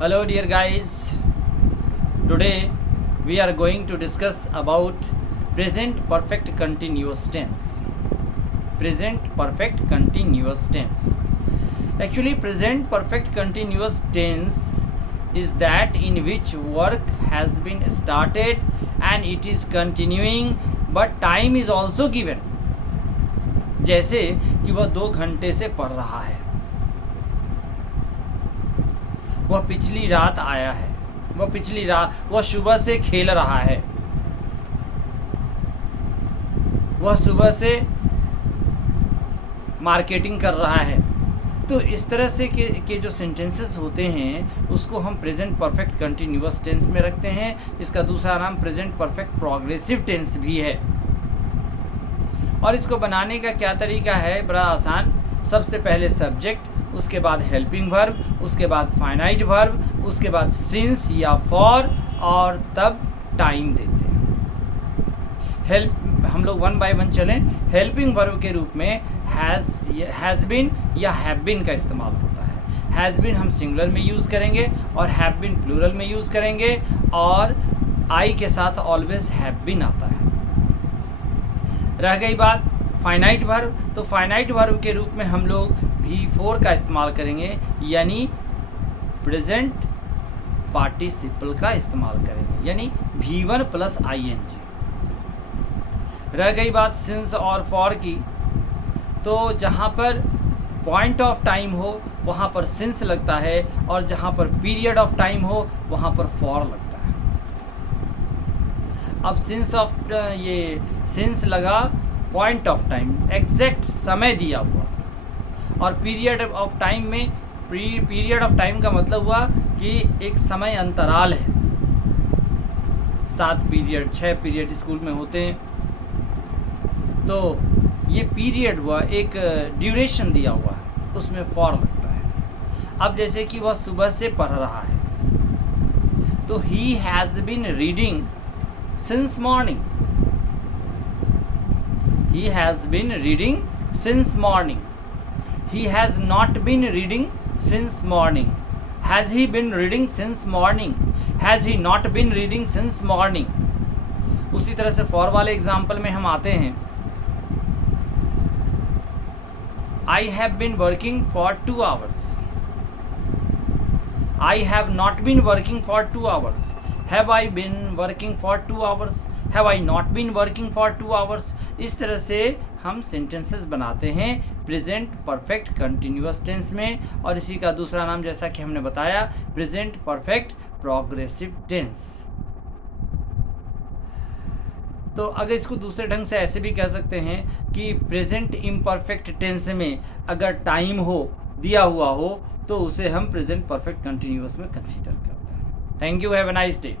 Hello dear guys, today we are going to discuss about present perfect continuous tense. Present perfect continuous tense. Actually present perfect continuous tense is that in which work has been started and it is continuing but time is also given. जैसे कि वह 2 घंटे से पढ़ रहा है, वह पिछली रात आया है, वह सुबह से खेल रहा है, वह सुबह से मार्केटिंग कर रहा है। तो इस तरह से के जो सेंटेंसेस होते हैं उसको हम प्रेजेंट परफेक्ट कंटिन्यूअस टेंस में रखते हैं। इसका दूसरा नाम प्रेजेंट परफेक्ट प्रोग्रेसिव टेंस भी है। और इसको बनाने का क्या तरीका है? बड़ा आसान। सबसे पहले सब्जेक्ट, उसके बाद हेल्पिंग वर्ब, उसके बाद फाइनाइट वर्ब, उसके बाद सिंस या फॉर और तब टाइम देते हैं। हम लोग वन बाय वन चलें। हेल्पिंग वर्ब के रूप में हैज़ बीन या हैव बीन का इस्तेमाल होता है। हैज़ बीन हम सिंगुलर में यूज़ करेंगे और हैव बीन प्लूरल में यूज़ करेंगे, और आई के साथ ऑलवेज हैव बीन आता है। रह गई बात फाइनाइट वर्ब, तो फाइनाइट वर्ब के रूप में हम लोग V4 का इस्तेमाल करेंगे, यानी प्रेजेंट पार्टिसिपल का इस्तेमाल करेंगे, यानी V1 प्लस ING। रह गई बात सिंस और फॉर की, तो जहाँ पर पॉइंट ऑफ टाइम हो वहाँ पर सिंस लगता है, और जहाँ पर पीरियड ऑफ टाइम हो वहाँ पर फॉर लगता है। अब सिंस लगा पॉइंट ऑफ टाइम, एग्जैक्ट समय दिया हुआ, और पीरियड ऑफ टाइम में पीरियड ऑफ टाइम का मतलब हुआ कि एक समय अंतराल है। 7 पीरियड 6 पीरियड स्कूल में होते हैं, तो ये पीरियड हुआ, एक ड्यूरेशन दिया हुआ है, उसमें फॉर लगता है। अब जैसे कि वह सुबह से पढ़ रहा है, तो he has been reading since morning. He has been reading since morning. He has not been reading since morning. Has he been reading since morning? Has he not been reading since morning? उसी तरह से for वाले example में हम आते हैं। I have been working for 2 hours. I have not been working for 2 hours. Have I been working for 2 hours? Have I not been working for 2 hours? इस तरह से हम सेंटेंसेस बनाते हैं प्रेजेंट परफेक्ट कंटिन्यूअस टेंस में, और इसी का दूसरा नाम जैसा कि हमने बताया प्रेजेंट परफेक्ट प्रोग्रेसिव टेंस। तो अगर इसको दूसरे ढंग से ऐसे भी कह सकते हैं कि प्रेजेंट इम्परफेक्ट टेंस में अगर टाइम हो दिया हुआ हो तो उसे हम प्रेजेंट परफेक्ट कंटिन्यूअस में कंसीडर करते हैं। Thank you, have a nice day.